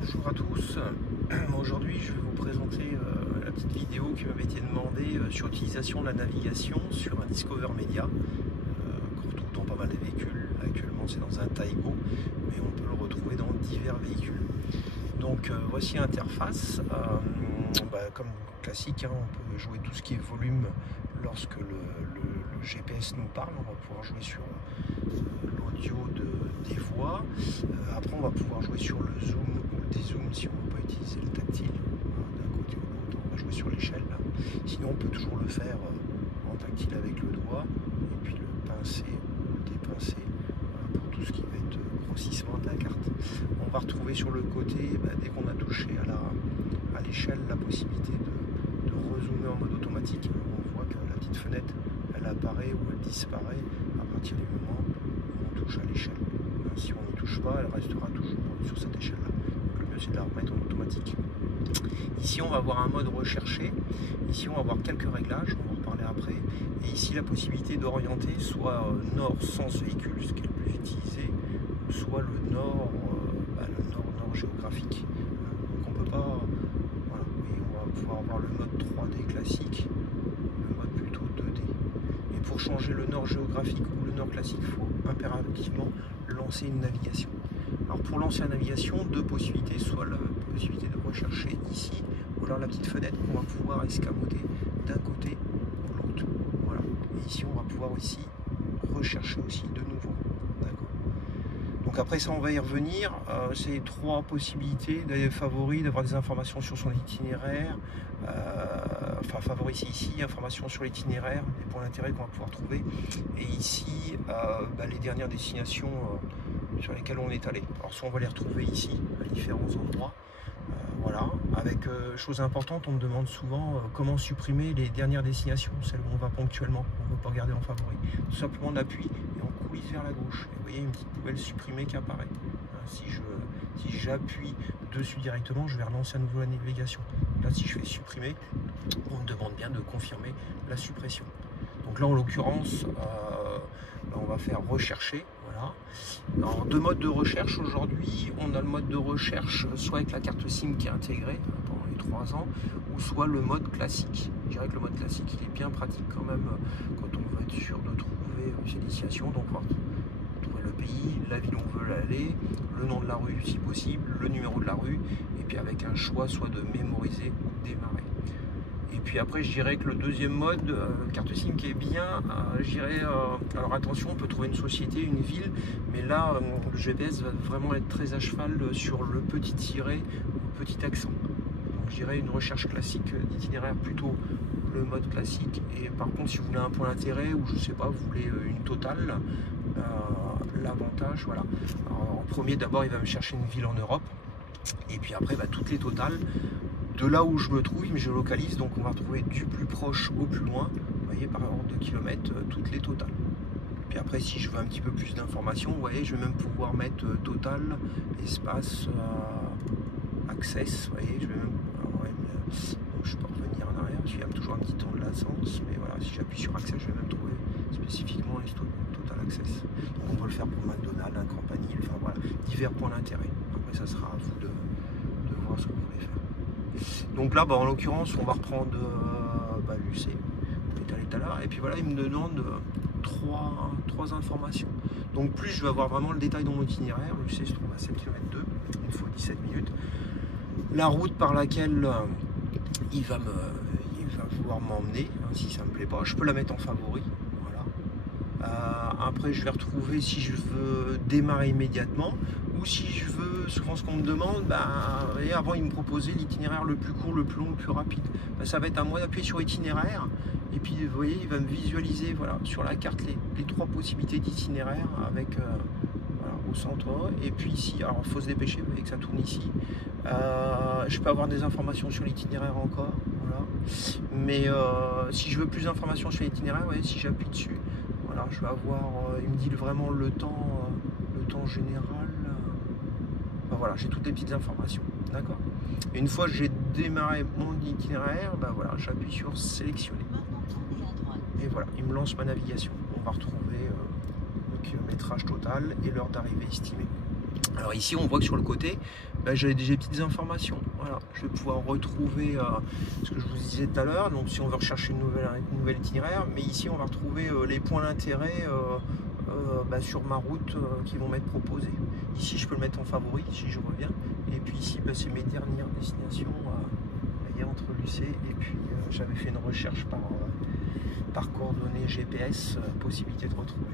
Bonjour à tous. Aujourd'hui, je vais vous présenter la petite vidéo qui m'avait été demandée sur l'utilisation de la navigation sur un Discover Media qu'on retrouve dans pas mal de véhicules. Actuellement, c'est dans un Taigo, mais on peut le retrouver dans divers véhicules. Donc, voici l'interface. Comme classique, hein, on peut jouer tout ce qui est volume lorsque le GPS nous parle. On va pouvoir jouer sur l'audio des voix. Après, on va pouvoir jouer sur le zoom ou le dézoom si on ne veut pas utiliser le tactile. D'un côté ou de l'autre, on va jouer sur l'échelle. Sinon, on peut toujours le faire en tactile avec le doigt et puis le pincer ou le dépincer pour tout ce qui va être grossissement de la carte. On va retrouver sur le côté, dès qu'on a touché à l'échelle, la possibilité de rezoomer en mode automatique. On voit que la petite fenêtre, elle apparaît ou elle disparaît à partir du moment où on touche à l'échelle. Si on n'y touche pas, elle restera toujours sur cette échelle-là. Donc le mieux, c'est de la remettre en automatique. Ici, on va avoir un mode recherché. Ici, on va avoir quelques réglages, on va en reparler après. Et ici, la possibilité d'orienter soit nord sens véhicule, ce qui est le plus utilisé, soit le nord géographique. Donc on peut pas... Voilà, oui, on va pouvoir avoir le mode 3D classique, le mode plutôt 2D. Et pour changer le nord géographique ou le nord classique, il faut impérativement lancer une navigation. Alors pour lancer la navigation, deux possibilités, soit la possibilité de rechercher ici, ou alors la petite fenêtre qu'on va pouvoir escamoter d'un côté ou de l'autre. Voilà. Et ici, on va pouvoir aussi rechercher aussi de nouveau. D'accord. Donc après ça, on va y revenir. C'est trois possibilités d'aller favoris, d'avoir des informations sur son itinéraire. Favoris ici, informations sur l'itinéraire, les points d'intérêt qu'on va pouvoir trouver. Et ici, les dernières destinations sur lesquelles on est allé. Alors soit on va les retrouver ici, à différents endroits. Voilà. Avec chose importante, on me demande souvent comment supprimer les dernières destinations, celles où on va ponctuellement, on ne veut pas garder en favori. Tout simplement on appuie et on coulisse vers la gauche. Et vous voyez une petite poubelle supprimée qui apparaît. Si j'appuie dessus directement, je vais relancer à nouveau la navigation. Là, si je fais supprimer, on me demande bien de confirmer la suppression. Donc là, en l'occurrence, on va faire rechercher. Voilà. Alors, deux modes de recherche aujourd'hui. On a le mode de recherche soit avec la carte SIM qui est intégrée pendant les 3 ans, ou soit le mode classique. Je dirais que le mode classique, il est bien pratique quand même quand on veut être sûr de trouver ses destinations. Donc, on va trouver le pays, la ville où on veut aller, le nom de la rue si possible, le numéro de la rue, et puis avec un choix soit de mémoriser ou de démarrer. Et puis après, je dirais que le deuxième mode, carte SIM qui est bien, alors attention, on peut trouver une société, une ville, mais là, le GPS va vraiment être très à cheval sur le petit tiret ou le petit accent. Donc je dirais une recherche classique d'itinéraire, plutôt le mode classique. Et par contre, si vous voulez un point d'intérêt, ou je sais pas, vous voulez une totale, l'avantage, voilà. Alors, en premier, d'abord, il va me chercher une ville en Europe, et puis après, toutes les totales. De là où je me trouve, il me géolocalise, donc on va retrouver du plus proche au plus loin, vous voyez, par ordre de kilomètres, toutes les totales. Puis après, si je veux un petit peu plus d'informations, vous voyez, je vais même pouvoir mettre total, espace, access, vous voyez, je vais même... donc je peux revenir en arrière, parce qu'il y a toujours un petit temps de latence, mais voilà, si j'appuie sur access, je vais même trouver spécifiquement les total access. Donc on peut le faire pour McDonald's, un campanile, enfin voilà, divers points d'intérêt. Après, ça sera à vous de voir ce que vous voulez faire. Donc là, en l'occurrence, on va reprendre l'UC, l'état là, et puis voilà, il me demande trois informations. Donc plus je vais avoir vraiment le détail dans mon itinéraire, l'UC se trouve à 7 km 2, il faut 17 minutes. La route par laquelle il va vouloir m'emmener, si ça me plaît pas, je peux la mettre en favori. Après, je vais retrouver si je veux démarrer immédiatement ou si je veux, souvent ce qu'on me demande, avant il me proposait l'itinéraire le plus court, le plus long, le plus rapide. Ça va être à moi d'appuyer sur itinéraire et puis vous voyez, il va me visualiser sur la carte les trois possibilités d'itinéraire avec au centre. Et puis ici, alors il faut se dépêcher, vous voyez que ça tourne ici. Je peux avoir des informations sur l'itinéraire encore. Voilà. Mais si je veux plus d'informations sur l'itinéraire, vous voyez, si j'appuie dessus, voilà, je vais avoir, il me dit vraiment le temps général. Voilà, j'ai toutes les petites informations, d'accord. Et une fois que j'ai démarré mon itinéraire, voilà, j'appuie sur sélectionner. Et voilà, il me lance ma navigation. On va retrouver le kilométrage total et l'heure d'arrivée estimée. Alors ici, on voit que sur le côté, j'ai des petites informations. Voilà, je vais pouvoir retrouver ce que je vous disais tout à l'heure. Donc si on veut rechercher une nouvelle itinéraire, mais ici on va retrouver les points d'intérêt sur ma route qui vont m'être proposés. Ici, je peux le mettre en favori si je reviens. Et puis ici, c'est mes dernières destinations entre Lucé et puis j'avais fait une recherche par coordonnées GPS, possibilité de retrouver.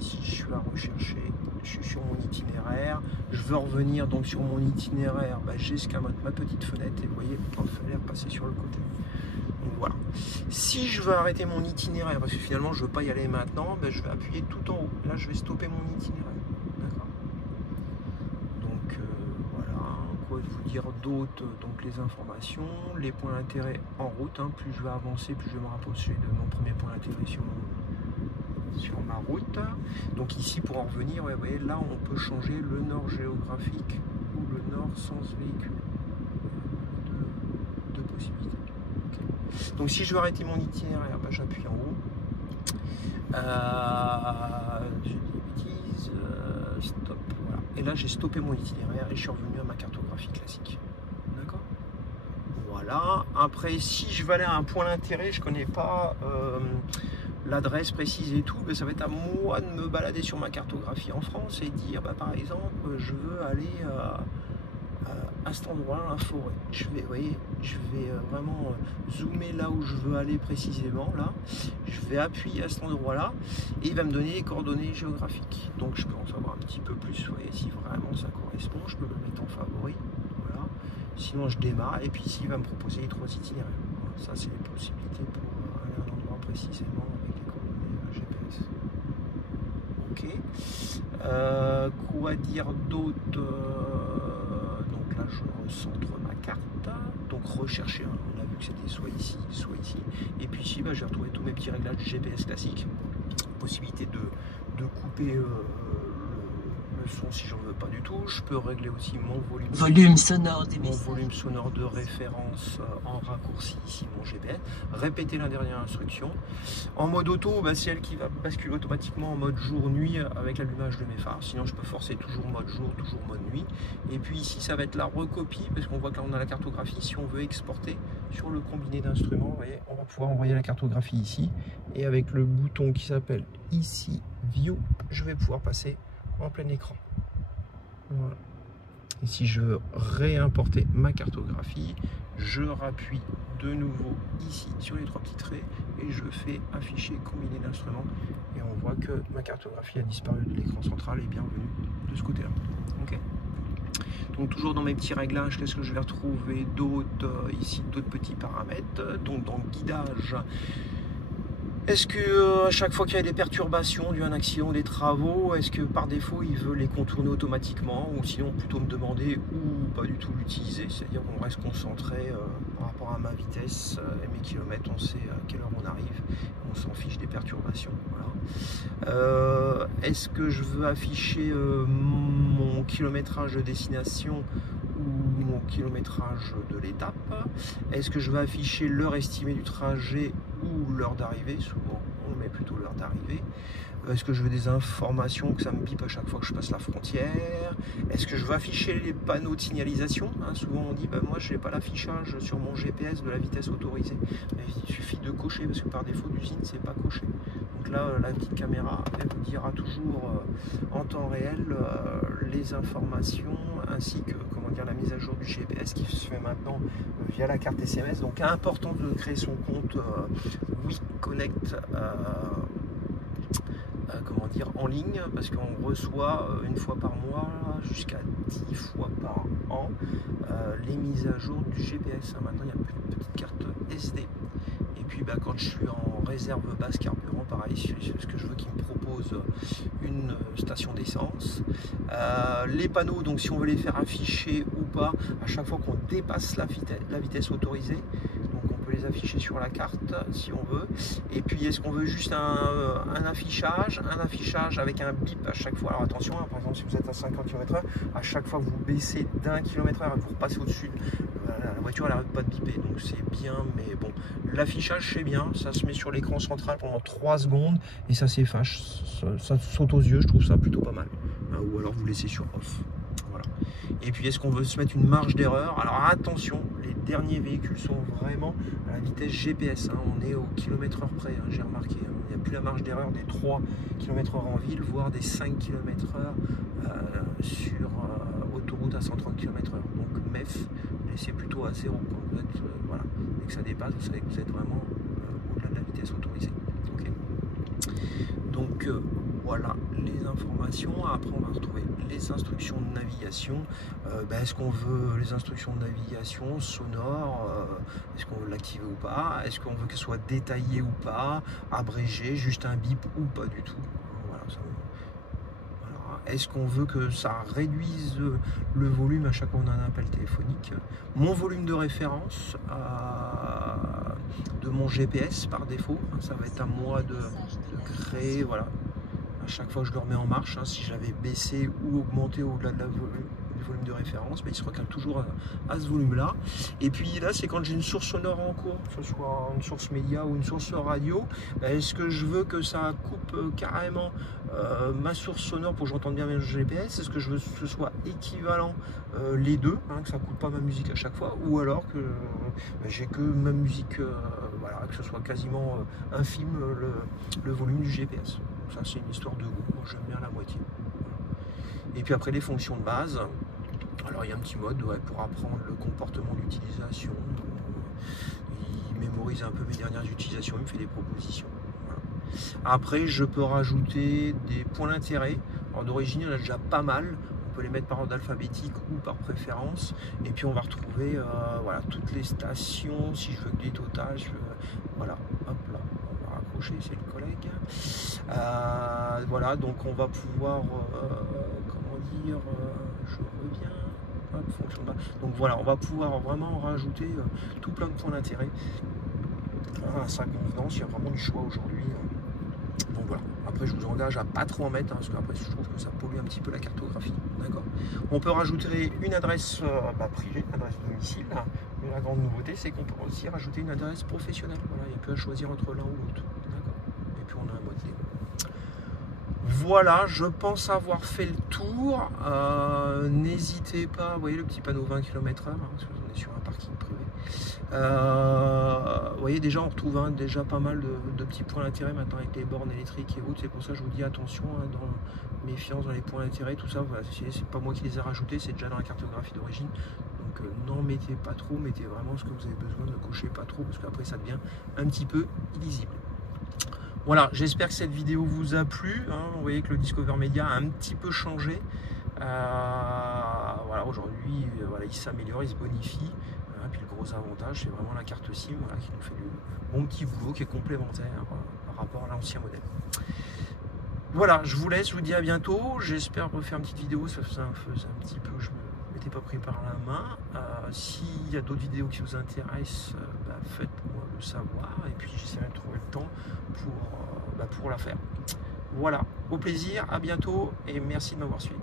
Ici, je suis à rechercher, je suis sur mon itinéraire, je veux revenir donc sur mon itinéraire, j'ai ma petite fenêtre et vous voyez, elle est repassée sur le côté. Donc voilà. Si je veux arrêter mon itinéraire, parce que finalement je ne veux pas y aller maintenant, je vais appuyer tout en haut. Là, je vais stopper mon itinéraire. D'accord. Donc voilà, quoi vous dire d'autre? Donc les informations, les points d'intérêt en route. Plus je vais avancer, plus je vais me rapprocher de mon premier point d'intérêt sur ma route. Donc ici, pour en revenir, vous voyez, là on peut changer le nord géographique ou le nord sens véhicule. Deux possibilités. Okay. Donc si je veux arrêter mon itinéraire, j'appuie en haut. Je dis des bêtises, stop. Voilà. Et là j'ai stoppé mon itinéraire et je suis revenu à ma cartographie classique. D'accord. Voilà. Après, si je veux aller à un point d'intérêt, je connais pas l'adresse précise et tout, ça va être à moi de me balader sur ma cartographie en France et dire par exemple je veux aller à cet endroit, la forêt. Je vais vraiment zoomer là où je veux aller précisément là. Je vais appuyer à cet endroit là et il va me donner les coordonnées géographiques. Donc je peux en savoir un petit peu plus. Vous voyez, si vraiment ça correspond, je peux me mettre en favori. Voilà. Sinon je démarre et puis ici il va me proposer les 3 itinéraires. Voilà. Ça c'est les possibilités pour aller à un endroit précisément. Quoi dire d'autre? Donc là je recentre ma carte, donc rechercher, on a vu que c'était soit ici, et puis ici je vais retrouver tous mes petits réglages du GPS classique, possibilité de couper le son si j'en veux pas du tout. Je peux régler aussi mon volume sonore de référence en raccourci ici mon GPS, répéter la dernière instruction. En mode auto, c'est elle qui va basculer automatiquement en mode jour-nuit avec l'allumage de mes phares. Sinon je peux forcer toujours mode jour, toujours mode nuit. Et puis ici ça va être la recopie, parce qu'on voit que là on a la cartographie. Si on veut exporter sur le combiné d'instruments, vous voyez, on va pouvoir envoyer la cartographie ici, et avec le bouton qui s'appelle ici View, je vais pouvoir passer en plein écran. Voilà. Et si je veux réimporter ma cartographie, je rappuie de nouveau ici sur les 3 petits traits et je fais afficher combiné d'instruments et on voit que ma cartographie a disparu de l'écran central et est bienvenue de ce côté là. Okay. Donc toujours dans mes petits réglages, qu'est-ce que je vais retrouver d'autres ici, d'autres petits paramètres. Donc dans le guidage, est-ce que à chaque fois qu'il y a des perturbations dues à un accident ou des travaux, est-ce que par défaut il veut les contourner automatiquement, ou sinon plutôt me demander ou pas du tout l'utiliser, c'est-à-dire qu'on reste concentré par rapport à ma vitesse et mes kilomètres, on sait à quelle heure on arrive, on s'en fiche des perturbations. Voilà. Est-ce que je veux afficher mon kilométrage de destination ou mon kilométrage de l'étape? Est-ce que je vais afficher l'heure estimée du trajet ou l'heure d'arrivée? Souvent on met plutôt l'heure d'arrivée. Est-ce que je veux des informations, que ça me bip à chaque fois que je passe la frontière? Est-ce que je veux afficher les panneaux de signalisation? Souvent on dit moi je n'ai pas l'affichage sur mon GPS de la vitesse autorisée. Il suffit de cocher, parce que par défaut d'usine c'est pas coché. Donc là la petite caméra elle vous dira toujours en temps réel les informations ainsi que la mise à jour du GPS qui se fait maintenant via la carte SMS. Donc important de créer son compte WeConnect en ligne, parce qu'on reçoit une fois par mois jusqu'à 10 fois par an les mises à jour du GPS. Maintenant il y a une petite carte SD. Et puis quand je suis en réserve basse carburant, pareil, ce que je veux qu'il me propose une station d'essence. Les panneaux, donc si on veut les faire afficher ou pas, à chaque fois qu'on dépasse la vitesse autorisée, donc on peut les afficher sur la carte si on veut. Et puis est-ce qu'on veut juste un affichage avec un bip à chaque fois? Alors attention, par exemple si vous êtes à 50 km/h, à chaque fois que vous baissez d'1 km/h et vous repassez au-dessus, la voiture elle n'arrête pas de biper, donc c'est bien, mais bon, l'affichage c'est bien, ça se met sur l'écran central pendant 3 secondes et ça s'efface, ça saute aux yeux, je trouve ça plutôt pas mal. ou alors vous laissez sur off. Voilà. Et puis est-ce qu'on veut se mettre une marge d'erreur? Alors attention, les derniers véhicules sont vraiment à la vitesse GPS, hein. On est au kilomètre/h près, hein, j'ai remarqué, hein. Il n'y a plus la marge d'erreur des 3 km/h en ville, voire des 5 km/h sur autoroute à 130 km/h. Donc MEF, laissez plutôt à 0 quand vous êtes, voilà. Dès que ça dépasse, vous savez que vous êtes vraiment au-delà de la vitesse autorisée. Okay. Donc voilà les informations. Après on va retrouver les instructions de navigation. Est-ce qu'on veut les instructions de navigation sonores, est-ce qu'on veut l'activer ou pas, est-ce qu'on veut qu'elle soit détaillée ou pas, abrégée, juste un bip ou pas du tout. Voilà, voilà. Est-ce qu'on veut que ça réduise le volume à chaque fois qu'on a un appel téléphonique, mon volume de référence de mon GPS par défaut, ça va être à moi de créer, voilà, à chaque fois que je le remets en marche, hein, si j'avais baissé ou augmenté au-delà du volume de référence, il se recale toujours à ce volume là. Et puis là, c'est quand j'ai une source sonore en cours, que ce soit une source média ou une source radio, est-ce que je veux que ça coupe carrément ma source sonore pour que j'entende bien mes GPS? Est-ce que je veux que ce soit équivalent les deux, hein, que ça coupe pas ma musique à chaque fois, ou alors que j'ai que ma musique, voilà, que ce soit quasiment infime le volume du GPS. Ça, c'est une histoire de goût. Moi, j'aime bien la moitié. Et puis après, les fonctions de base. Alors, il y a un petit mode, ouais, pour apprendre le comportement d'utilisation. Il mémorise un peu mes dernières utilisations. Il me fait des propositions. Voilà. Après, je peux rajouter des points d'intérêt. Alors, d'origine, il y en a déjà pas mal. On peut les mettre par ordre alphabétique ou par préférence. Et puis, on va retrouver voilà, toutes les stations. Si je veux que des totales, voilà, hop là. C'est le collègue. Voilà, donc on va pouvoir, comment dire, je reviens, hop, fonction de base. Donc voilà, on va pouvoir vraiment rajouter tout plein de points d'intérêt à sa convenance. Il y a vraiment du choix aujourd'hui. Donc voilà, après je vous engage à pas trop en mettre, hein, parce qu'après je trouve que ça pollue un petit peu la cartographie. D'accord. On peut rajouter une adresse privée, adresse domicile. Mais la grande nouveauté, c'est qu'on peut aussi rajouter une adresse professionnelle. Voilà, il n'y a plus à choisir entre l'un ou l'autre. Et puis on a un mode D. Voilà, je pense avoir fait le tour. N'hésitez pas, vous voyez le petit panneau 20 km/h, hein, parce que on est sur un parking privé. Vous voyez, déjà on retrouve déjà pas mal de petits points d'intérêt maintenant avec les bornes électriques et autres. C'est pour ça que je vous dis attention, hein, dans méfiance dans les points d'intérêt, tout ça. Voilà, c'est pas moi qui les ai rajoutés, c'est déjà dans la cartographie d'origine. Donc n'en mettez pas trop, mettez vraiment ce que vous avez besoin, ne cochez pas trop, parce qu'après ça devient un petit peu illisible. Voilà, j'espère que cette vidéo vous a plu, hein. Vous voyez que le Discover Media a un petit peu changé. Voilà, aujourd'hui, voilà, il s'améliore, il se bonifie. Et puis le gros avantage, c'est vraiment la carte SIM, voilà, qui nous fait du bon petit boulot, qui est complémentaire par rapport à l'ancien modèle. Voilà, je vous laisse, je vous dis à bientôt. J'espère refaire une petite vidéo, ça faisait un petit peu, je ne m'étais pas pris par la main. S'il y a d'autres vidéos qui vous intéressent, faites-moi le savoir. Et puis j'essaierai de trouver le temps pour la faire. Voilà, au plaisir, à bientôt et merci de m'avoir suivi.